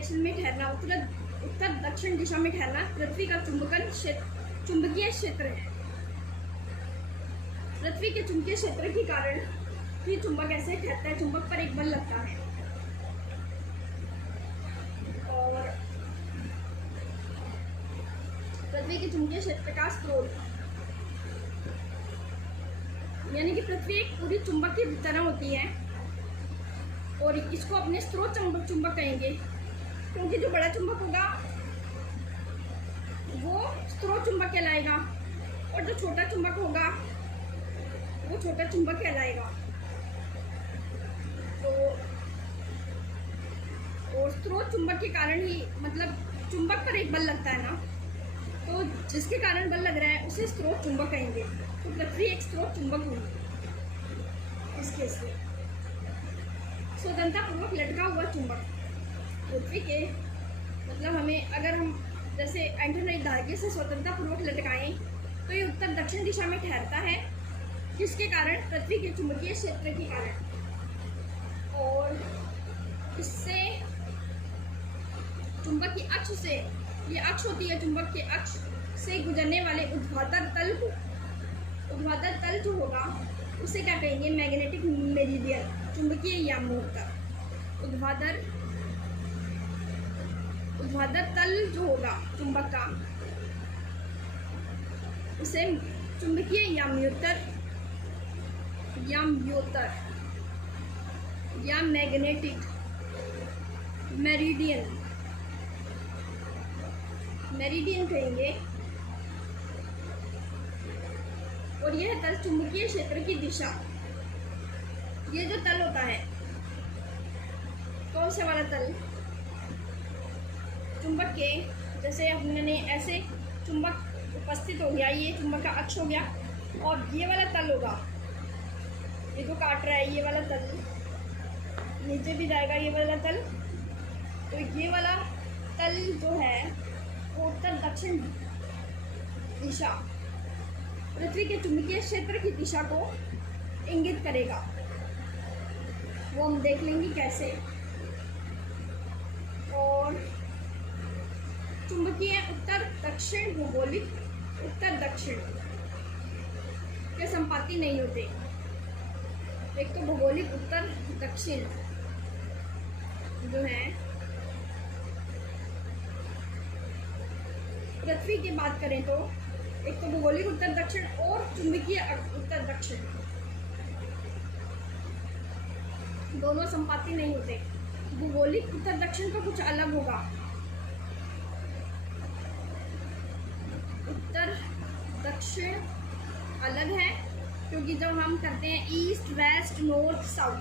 Direction में ठहरना, उत्तर दक्षिण दिशा में ठहरना पृथ्वी का चुंबकीय क्षेत्र है। पृथ्वी के चुंबकीय क्षेत्र के कारण ही चुंबक ऐसे ठहरता है, चुंबक पर एक बल लगता है। और पृथ्वी के चुंबकीय क्षेत्र का स्रोत, यानी कि पृथ्वी एक पूरी चुंबक की तरह होती है और इसको अपने स्रोत चुंबक कहेंगे, क्योंकि जो बड़ा चुंबक होगा वो स्रोत चुंबक कहलाएगा और जो छोटा चुंबक होगा वो छोटा चुंबक कहलाएगा। तो और स्रोत चुंबक के कारण ही, मतलब चुंबक पर एक बल लगता है ना, तो जिसके कारण बल लग रहा है उसे स्रोत चुंबक कहेंगे। तो पृथ्वी एक स्रोत चुंबक होगी इस केस में। स्वतंत्रतापूर्वक लटका हुआ चुंबक पृथ्वी के, मतलब हमें अगर हम जैसे एंटेना एक धागे से स्वतंत्रतापूर्वक लटकाएं तो ये उत्तर दक्षिण दिशा में ठहरता है, जिसके कारण पृथ्वी के चुंबकीय क्षेत्र के कारण। और इससे चुंबक की अक्ष से, ये अक्ष होती है चुंबक के अक्ष से गुजरने वाले ऊर्ध्वाधर तल जो होगा उसे क्या कहेंगे? मैग्नेटिक मेरिडियन, चुंबकीय यामोत्तर। ऊर्ध्वाधर तल जो होगा चुंबक का उसे चुंबकीय याम्योत्तर या मैग्नेटिक मेरिडियन कहेंगे। और यह तल चुंबकीय क्षेत्र की दिशा, ये जो तल होता है, कौन सा वाला तल? चुंबक के, जैसे हमने ऐसे चुंबक उपस्थित हो गया, ये चुंबक का अक्ष हो गया, और ये वाला तल होगा, ये जो काट रहा है ये वाला तल, नीचे भी जाएगा ये वाला तल। तो ये वाला तल जो है वो उत्तर दक्षिण दिशा, पृथ्वी के चुंबकीय क्षेत्र की दिशा को इंगित करेगा। वो हम देख लेंगे कैसे। और चुंबकीय उत्तर दक्षिण, भौगोलिक उत्तर दक्षिण के संपाती नहीं होते। एक तो भौगोलिक उत्तर दक्षिण जो है पृथ्वी की बात करें तो एक तो भौगोलिक उत्तर दक्षिण और चुंबकीय उत्तर दक्षिण, दोनों संपाती नहीं होते। भौगोलिक उत्तर दक्षिण का कुछ अलग होगा। उत्तर दक्षिण अलग है, क्योंकि जब हम करते हैं ईस्ट वेस्ट नॉर्थ साउथ,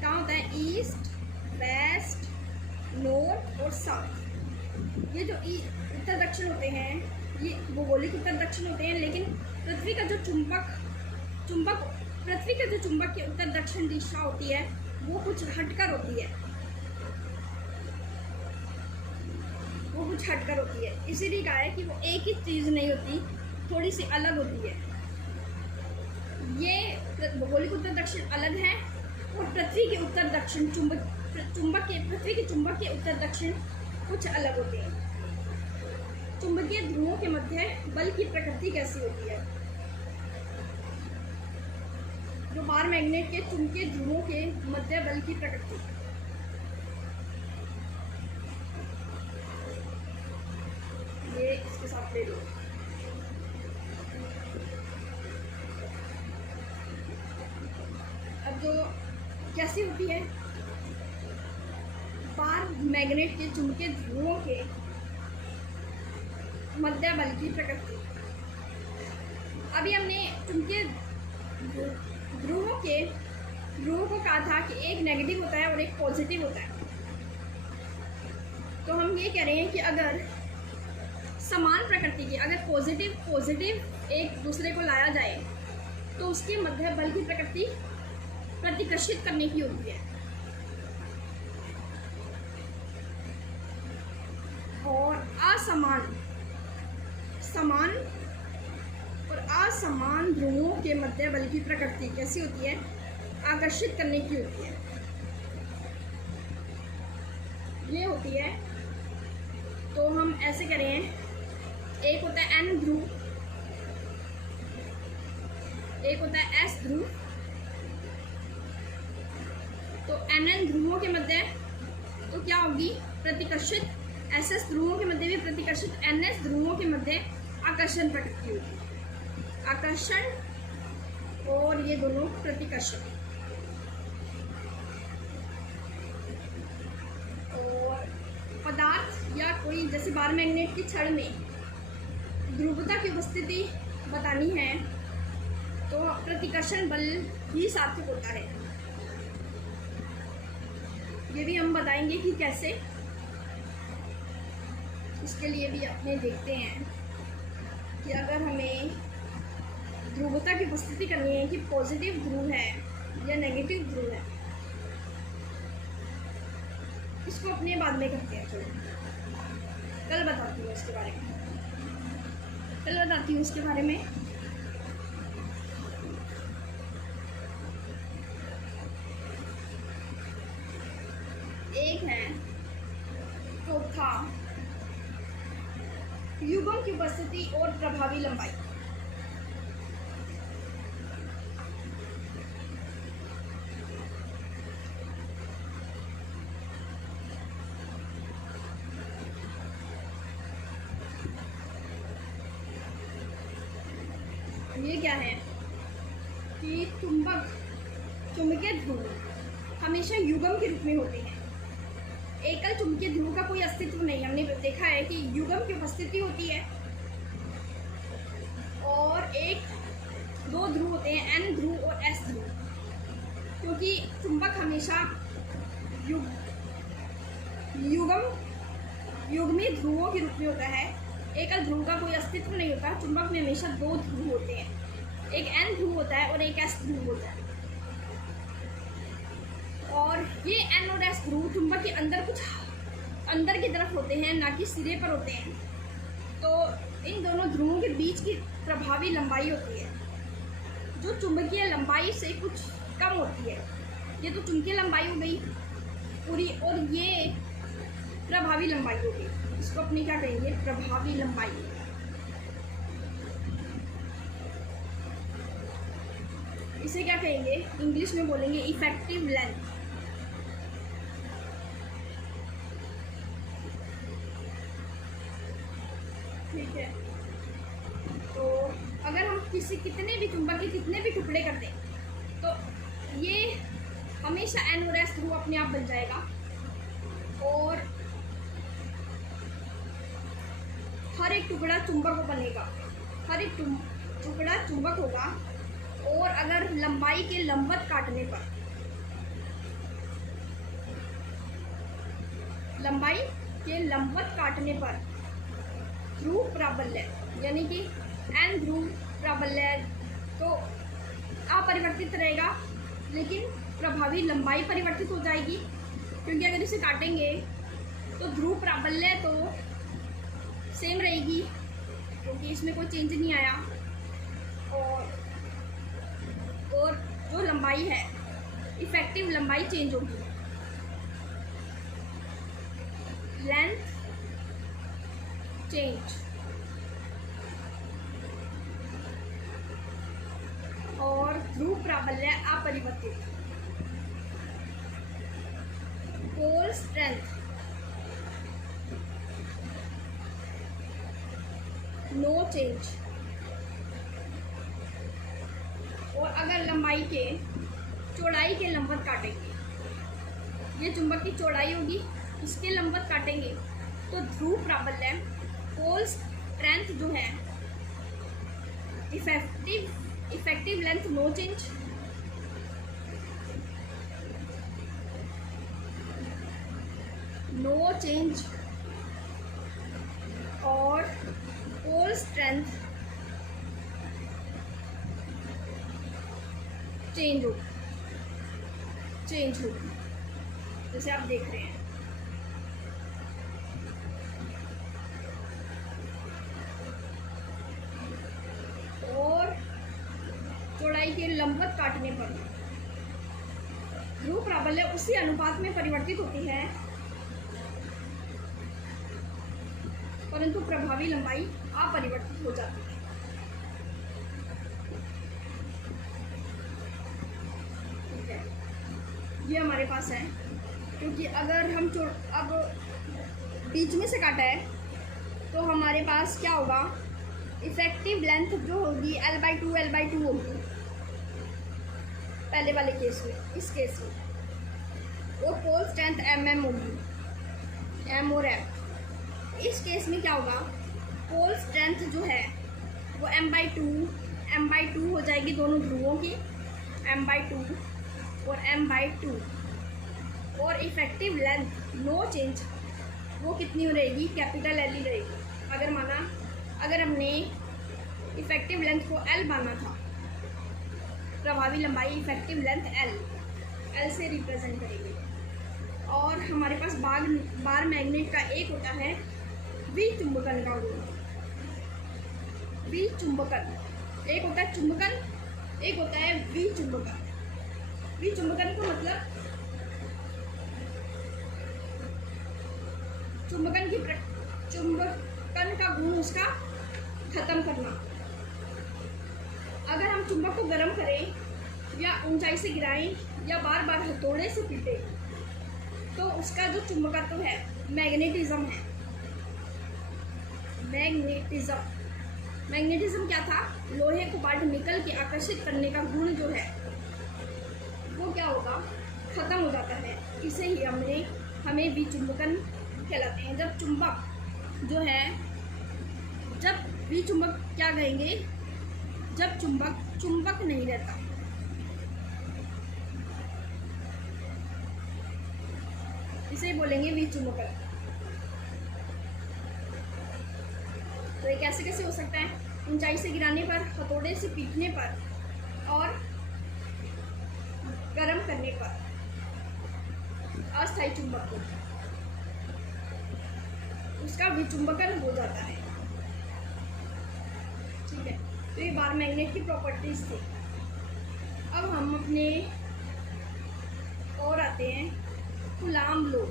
क्या होता है? ईस्ट वेस्ट नॉर्थ और साउथ। ये जो उत्तर दक्षिण होते हैं ये भौगोलिक उत्तर दक्षिण होते हैं, लेकिन पृथ्वी का जो पृथ्वी का जो चुंबक की उत्तर दक्षिण दिशा होती है वो कुछ हटकर होती है, इसीलिए कहा है कि वो एक ही चीज़ नहीं होती, थोड़ी सी अलग होती है। ये भौगोलिक उत्तर दक्षिण अलग है और पृथ्वी के उत्तर दक्षिण पृथ्वी के चुंबक के उत्तर दक्षिण कुछ अलग होते हैं। चुंबकीय ध्रुवों के मध्य बल की प्रकृति कैसी होती है? जो बार मैग्नेट के चुंबकीय ध्रुवों के मध्य बल की प्रकृति, ये इसके साथ ले लो। अब जो कैसी होती है बार मैग्नेट के चुंबकीय ध्रुवों के मध्य बल की प्रकृति। अभी हमने चुंबकीय ध्रुवों को कहा था कि एक नेगेटिव होता है और एक पॉजिटिव होता है। तो हम ये कह रहे हैं कि अगर समान प्रकृति की, अगर पॉजिटिव एक दूसरे को लाया जाए तो उसके मध्य बल की प्रकृति प्रतिकर्षित करने की होती है। और असमान ध्रुवों के मध्य बल की प्रकृति कैसी होती है? आकर्षित करने की होती है। ये होती है, तो हम ऐसे करें, एक होता है N ध्रुव, एक होता है S ध्रुव। तो NN ध्रुवों के मध्य तो क्या होगी, प्रतिकर्षित। SS ध्रुवों के मध्य भी प्रतिकर्षित। NS ध्रुवों के मध्य आकर्षण प्रकृति होगी, आकर्षण, और ये दोनों प्रतिकर्षण। और पदार्थ या कोई जैसे बार मैग्नेट की छड़ में ध्रुवता की उपस्थिति बतानी है तो प्रतिकर्षण बल ही सार्थक होता है। ये भी हम बताएंगे कि कैसे, इसके लिए भी अपने देखते हैं कि अगर हमें ध्रुवता की उपस्थिति करनी है कि पॉजिटिव ध्रुव है या नेगेटिव ध्रुव है, इसको अपने बाद में करते हैं। चलो कल बताती हूँ इसके बारे में, कल बताती हूँ इसके बारे में। एक है चौथा, युग्म की उपस्थिति और प्रभावी लंबाई। ये क्या है कि चुंबकीय ध्रुव हमेशा युग्म के रूप में होते हैं। एकल चुंबकीय ध्रुव का कोई अस्तित्व नहीं। हमने देखा है कि युग्म की उपस्थिति होती है और दो ध्रुव होते हैं, N ध्रुव और S ध्रुव, क्योंकि चुंबक हमेशा युग्मी ध्रुवों के रूप में होता है। एकल ध्रुव का कोई अस्तित्व नहीं होता। चुंबक में हमेशा दो ध्रुव होते हैं, एक N ध्रुव होता है और एक S ध्रुव होता है। और ये N और S ध्रुव चुंबक के अंदर कुछ अंदर की तरफ होते हैं, ना कि सिरे पर होते हैं। तो इन दोनों ध्रुवों के बीच की प्रभावी लंबाई होती है जो चुंबकीय लंबाई से कुछ कम होती है। ये तो चुंबकीय लंबाई हो गई पूरी, और ये प्रभावी लंबाई हो गई। इसको अपने क्या कहेंगे, प्रभावी लंबाई। इसे क्या कहेंगे, इंग्लिश में बोलेंगे इफेक्टिव लेंथ। ठीक है, तो अगर हम कितने भी चुंबक के कितने भी टुकड़े कर दें तो ये हमेशा N और S ध्रुव अपने आप बन जाएगा और हर एक टुकड़ा चुंबक बनेगा, हर एक टुकड़ा चुंबक होगा। और अगर लंबाई के लंबवत काटने पर, लंबाई के लंबवत काटने पर ध्रुव प्राबल्य यानी कि N ध्रुव प्राबल्य तो अपरिवर्तित रहेगा, लेकिन प्रभावी लंबाई परिवर्तित हो जाएगी, क्योंकि अगर इसे काटेंगे तो ध्रुव प्राबल्य तो सेम रहेगी क्योंकि इसमें कोई चेंज नहीं आया। और जो लंबाई है, इफेक्टिव लंबाई चेंज होगी, लेंथ चेंज। और ध्रुव प्राबल्य अपरिवर्तित। Pole strength no change. और अगर लंबाई के चौड़ाई के लंबवत काटेंगे, ये चुंबक की चौड़ाई होगी, इसके लंबवत काटेंगे तो ध्रुव प्राबल्य पोल स्ट्रेंथ जो है, effective length no change. No change. और पोल स्ट्रेंथ चेंज होगी, जैसे आप देख रहे हैं। और चौड़ाई के लंबवत काटने पर ध्रुव प्राबल्य उसी अनुपात में परिवर्तित होती है परंतु प्रभावी लंबाई अपरिवर्तित हो जाती है। ठीक है, ये हमारे पास है, क्योंकि अगर हम अब बीच में से काटा है तो हमारे पास क्या होगा, इफेक्टिव लेंथ जो होगी L/2 होगी पहले वाले केस में, इस केस में, और पोल स्ट्रेंथ mm होगी, m और m। इस केस में क्या होगा, पोल स्ट्रेंथ जो है वो m/2 हो जाएगी दोनों ध्रुवों की, m/2 और m/2, और इफेक्टिव लेंथ नो चेंज वो कितनी रहेगी, कैपिटल L ही रहेगी। अगर हमने इफेक्टिव लेंथ को L माना था, प्रभावी लंबाई इफेक्टिव लेंथ L से रिप्रेजेंट करेंगे। और हमारे पास बार मैग्नेट का एक होता है विचुंबकन का गुण, विचुंबकन, एक होता है चुंबकन, एक होता है विचुंबकन। विचुंबकन का मतलब चुंबकन का गुण उसका खत्म करना। अगर हम चुंबक को गर्म करें या ऊंचाई से गिराएं या बार बार हथौड़े से पीटे तो उसका जो चुंबकत्व है, मैग्नेटिज्म है। मैग्नेटिज्म क्या था, लोहे को बाहर निकल के आकर्षित करने का गुण जो है वो क्या होगा, खत्म हो जाता है। इसे ही हमें विचुंबकन कहलाते हैं। जब चुंबक जो है, जब विचुंबक क्या कहेंगे, जब चुंबक नहीं रहता, इसे बोलेंगे विचुंबकन। तो ये कैसे हो सकता है, ऊंचाई से गिराने पर, हथौड़े से पीटने पर और गर्म करने पर अस्थायी चुंबक को, उसका विचुंबकन हो जाता है। ठीक है, तो ये बार मैग्नेट की प्रॉपर्टीज थी। अब हम अपने और आते हैं कूलाम लॉ,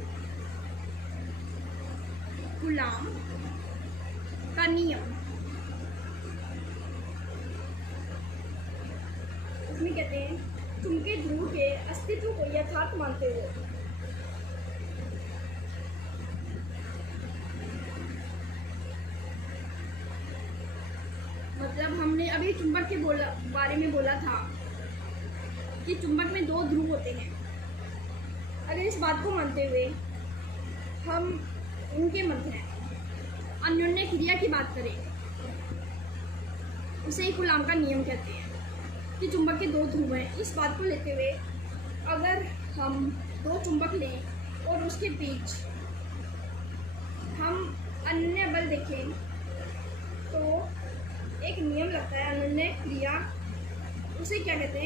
कूलाम का नियम। उसमें कहते हैं, चुंबकीय ध्रुव के अस्तित्व को यथार्थ मानते हुए मतलब हमने अभी चुंबक के बारे में बोला था कि चुंबक में दो ध्रुव होते हैं। अगर इस बात को मानते हुए हम उनके मध्य अन्योन्य क्रिया की बात करें, उसे ही कूलाम का नियम कहते हैं कि चुंबक के दो ध्रुव हैं। इस बात को लेते हुए अगर हम दो चुंबक लें और उसके बीच हम अन्य बल देखें तो एक नियम लगता है, अन्योन्य क्रिया, उसे क्या कहते हैं,